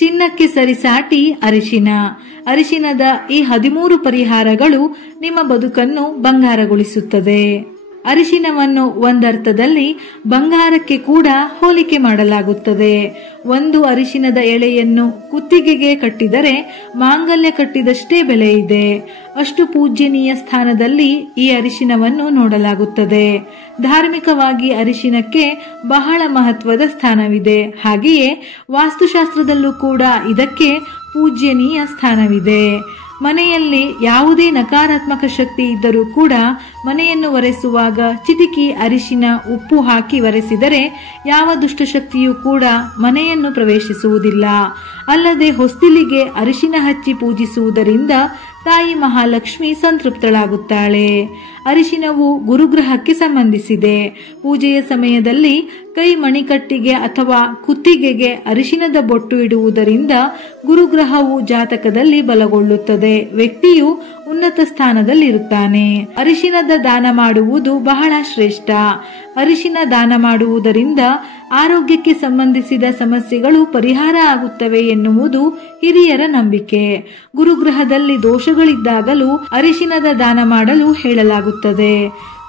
ಚಿನ್ನಕ್ಕೆ ಸರಿಸಾಟಿ ಅರಿಶಿನ. ಅರಿಶಿನದ ಈ 13 ಪರಿಹಾರಗಳು ನಿಮ್ಮ ಬದುಕನ್ನು ಬಂಗಾರಗೊಳಿಸುತ್ತದೆ. ಅರಿಶಿನವನ್ನು ಒಂದರ್ಥದಲ್ಲಿ ಬಂಗಾರಕ್ಕೆ ಕೂಡ ಹೋಲಿಕೆ ಮಾಡಲಾಗುತ್ತದೆ. ಒಂದು ಅರಿಶಿನದ ಎಳೆಯನ್ನು ಕುತ್ತಿಗೆಗೆ ಕಟ್ಟಿದರೆ ಮಾಂಗಲ್ಯ ಕಟ್ಟಿದಷ್ಟೇ ಬೆಲೆ ಇದೆ. ಅಷ್ಟು ಪೂಜ್ಯನೀಯ ಸ್ಥಾನದಲ್ಲಿ ಈ ಅರಿಶಿನವನ್ನು ನೋಡಲಾಗುತ್ತದೆ. ಧಾರ್ಮಿಕವಾಗಿ ಅರಿಶಿನಕ್ಕೆ ಬಹಳ ಮಹತ್ವದ ಸ್ಥಾನವಿದೆ. ಹಾಗೆಯೇ ವಾಸ್ತುಶಾಸ್ತ್ರದಲ್ಲೂ ಕೂಡ ಇದಕ್ಕೆ ಪೂಜ್ಯನೀಯ ಸ್ಥಾನವಿದೆ. ಮನೆಯಲ್ಲಿ ಯಾವುದೇ ನಕಾರಾತ್ಮಕ ಶಕ್ತಿ ಇದ್ದರೂ ಕೂಡ ಮನೆಯನ್ನು ಒರೆಸುವಾಗ ಚಿಟಿಕಿ ಅರಿಶಿನ ಉಪ್ಪು ಹಾಕಿ ಒರೆಸಿದರೆ ಯಾವ ದುಷ್ಟಶಕ್ತಿಯೂ ಕೂಡ ಮನೆಯನ್ನು ಪ್ರವೇಶಿಸುವುದಿಲ್ಲ. ಅಲ್ಲದೆ ಹೊಸ್ತಿಲಿಗೆ ಅರಿಶಿನ ಹಚ್ಚಿ ಪೂಜಿಸುವುದರಿಂದ ತಾಯಿ ಮಹಾಲಕ್ಷ್ಮಿ ಸಂತೃಪ್ತಳಾಗುತ್ತಾಳೆ. ಅರಿಶಿನವು ಗುರುಗ್ರಹಕ್ಕೆ ಸಂಬಂಧಿಸಿದೆ. ಪೂಜೆಯ ಸಮಯದಲ್ಲಿ ಕೈ ಮಣಿಕಟ್ಟಿಗೆ ಅಥವಾ ಕುತ್ತಿಗೆಗೆ ಅರಿಶಿನದ ಬೊಟ್ಟು ಇಡುವುದರಿಂದ ಗುರುಗ್ರಹವು ಜಾತಕದಲ್ಲಿ ಬಲಗೊಳ್ಳುತ್ತದೆ. ವ್ಯಕ್ತಿಯು ಉನ್ನತ ಸ್ಥಾನದಲ್ಲಿರುತ್ತಾನೆ. ಅರಿಶಿನದ ದಾನ ಮಾಡುವುದು ಬಹಳ ಶ್ರೇಷ್ಠ. ಅರಿಶಿನ ದಾನ ಮಾಡುವುದರಿಂದ ಆರೋಗ್ಯಕ್ಕೆ ಸಂಬಂಧಿಸಿದ ಸಮಸ್ಯೆಗಳು ಪರಿಹಾರ ಆಗುತ್ತವೆ ಎನ್ನುವುದು ಹಿರಿಯರ ನಂಬಿಕೆ. ಗುರುಗ್ರಹದಲ್ಲಿ ದೋಷಗಳಿದ್ದಾಗಲೂ ಅರಿಶಿನದ ದಾನ ಮಾಡಲು ಹೇಳಲಾಗುತ್ತದೆ.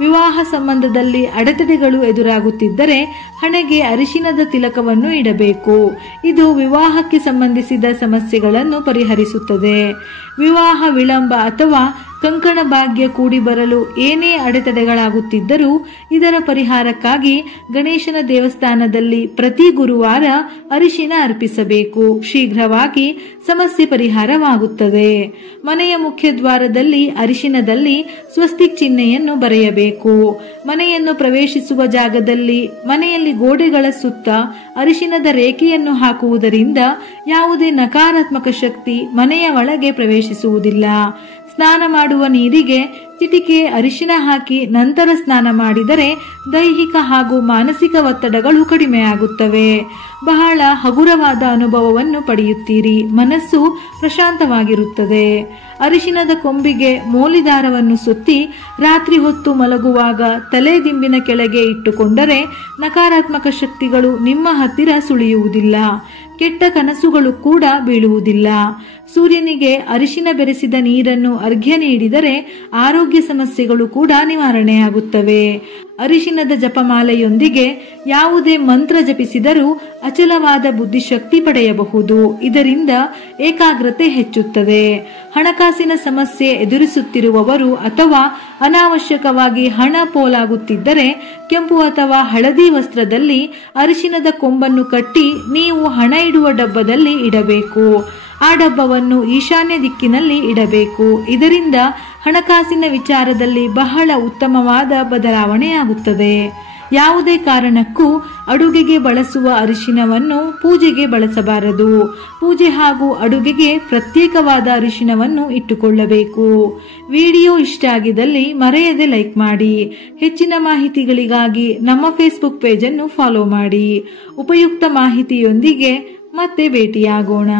ವಿವಾಹ ಸಂಬಂಧದಲ್ಲಿ ಅಡೆತಡೆಗಳು ಎದುರಾಗುತ್ತಿದ್ದರೆ ಹಣೆಗೆ ಅರಿಶಿನದ ತಿಲಕವನ್ನು ಇಡಬೇಕು. ಇದು ವಿವಾಹಕ್ಕೆ ಸಂಬಂಧಿಸಿದ ಸಮಸ್ಯೆಗಳನ್ನು ಪರಿಹರಿಸುತ್ತದೆ. ವಿವಾಹ ವಿಳಂಬ ಅಥವಾ ಕಂಕಣ ಭಾಗ್ಯ ಕೂಡಿ ಬರಲು ಏನೇ ಅಡೆತಡೆಗಳಾಗುತ್ತಿದ್ದರೂ ಇದರ ಪರಿಹಾರಕ್ಕಾಗಿ ಗಣೇಶನ ದೇವಸ್ಥಾನದಲ್ಲಿ ಪ್ರತಿ ಗುರುವಾರ ಅರಿಶಿನ ಅರ್ಪಿಸಬೇಕು. ಶೀಘ್ರವಾಗಿ ಸಮಸ್ಯೆ ಪರಿಹಾರವಾಗುತ್ತದೆ. ಮನೆಯ ಮುಖ್ಯ ದ್ವಾರದಲ್ಲಿ ಅರಿಶಿನದಲ್ಲಿ ಸ್ವಸ್ತಿಕ್ ಚಿಹ್ನೆಯನ್ನು ಬರೆಯಬೇಕು. ಮನೆಯನ್ನು ಪ್ರವೇಶಿಸುವ ಜಾಗದಲ್ಲಿ ಮನೆಯಲ್ಲಿ ಗೋಡೆಗಳ ಸುತ್ತ ಅರಿಶಿನದ ರೇಖೆಯನ್ನು ಹಾಕುವುದರಿಂದ ಯಾವುದೇ ನಕಾರಾತ್ಮಕ ಶಕ್ತಿ ಮನೆಯ ಒಳಗೆ ಪ್ರವೇಶಿಸುವುದಿಲ್ಲ. ಸ್ನಾನ ಮಾಡುವ ನೀರಿಗೆ ಚಿಟಿಕೆ ಅರಿಶಿನ ಹಾಕಿ ನಂತರ ಸ್ನಾನ ಮಾಡಿದರೆ ದೈಹಿಕ ಹಾಗೂ ಮಾನಸಿಕ ಒತ್ತಡಗಳು ಕಡಿಮೆಯಾಗುತ್ತವೆ. ಬಹಳ ಹಗುರವಾದ ಅನುಭವವನ್ನು ಪಡೆಯುತ್ತೀರಿ. ಮನಸ್ಸು ಪ್ರಶಾಂತವಾಗಿರುತ್ತದೆ. ಅರಿಶಿನದ ಕೊಂಬಿಗೆ ಮೋಲಿದಾರವನ್ನು ಸುತ್ತಿ ರಾತ್ರಿ ಹೊತ್ತು ಮಲಗುವಾಗ ತಲೆ ದಿಂಬಿನ ಕೆಳಗೆ ಇಟ್ಟುಕೊಂಡರೆ ನಕಾರಾತ್ಮಕ ಶಕ್ತಿಗಳು ನಿಮ್ಮ ಹತ್ತಿರ ಸುಳಿಯುವುದಿಲ್ಲ. ಕೆಟ್ಟ ಕನಸುಗಳು ಕೂಡ ಬೀಳುವುದಿಲ್ಲ. ಸೂರ್ಯನಿಗೆ ಅರಿಶಿನ ಬೆರೆಸಿದ ನೀರನ್ನು ಅರ್ಘ್ಯ ನೀಡಿದರೆ ಆರೋಗ್ಯ ಸಮಸ್ಯೆಗಳು ಕೂಡ ನಿವಾರಣೆಯಾಗುತ್ತವೆ. ಅರಿಶಿನದ ಜಪಮಾಲೆಯೊಂದಿಗೆ ಯಾವುದೇ ಮಂತ್ರ ಜಪಿಸಿದರೂ ಅಚಲವಾದ ಬುದ್ಧಿಶಕ್ತಿ ಪಡೆಯಬಹುದು. ಇದರಿಂದ ಏಕಾಗ್ರತೆ ಹೆಚ್ಚುತ್ತದೆ. ಹಣಕಾಸಿನ ಸಮಸ್ಯೆ ಎದುರಿಸುತ್ತಿರುವವರು ಅಥವಾ ಅನಾವಶ್ಯಕವಾಗಿ ಹಣ ಪೋಲಾಗುತ್ತಿದ್ದರೆ ಕೆಂಪು ಅಥವಾ ಹಳದಿ ವಸ್ತ್ರದಲ್ಲಿ ಅರಿಶಿನದ ಕೊಂಬನ್ನು ಕಟ್ಟಿ ನೀವು ಹಣ ಇಡುವ ಡಬ್ಬದಲ್ಲಿ ಇಡಬೇಕು. ಆ ಡಬ್ಬವನ್ನು ಈಶಾನ್ಯ ದಿಕ್ಕಿನಲ್ಲಿ ಇಡಬೇಕು. ಇದರಿಂದ ಹಣಕಾಸಿನ ವಿಚಾರದಲ್ಲಿ ಬಹಳ ಉತ್ತಮವಾದ ಬದಲಾವಣೆಯಾಗುತ್ತದೆ. ಯಾವುದೇ ಕಾರಣಕ್ಕೂ ಅಡುಗೆಗೆ ಬಳಸುವ ಅರಿಶಿನವನ್ನು ಪೂಜೆಗೆ ಬಳಸಬಾರದು. ಪೂಜೆ ಹಾಗೂ ಅಡುಗೆಗೆ ಪ್ರತ್ಯೇಕವಾದ ಅರಿಶಿನವನ್ನು ಇಟ್ಟುಕೊಳ್ಳಬೇಕು. ವಿಡಿಯೋ ಇಷ್ಟ ಆಗಿದ್ದಲ್ಲಿ ಮರೆಯದೆ ಲೈಕ್ ಮಾಡಿ. ಹೆಚ್ಚಿನ ಮಾಹಿತಿಗಳಿಗಾಗಿ ನಮ್ಮ ಫೇಸ್ಬುಕ್ ಪೇಜ್ ಅನ್ನು ಫಾಲೋ ಮಾಡಿ. ಉಪಯುಕ್ತ ಮಾಹಿತಿಯೊಂದಿಗೆ ಮತ್ತೆ ಭೇಟಿಯಾಗೋಣ.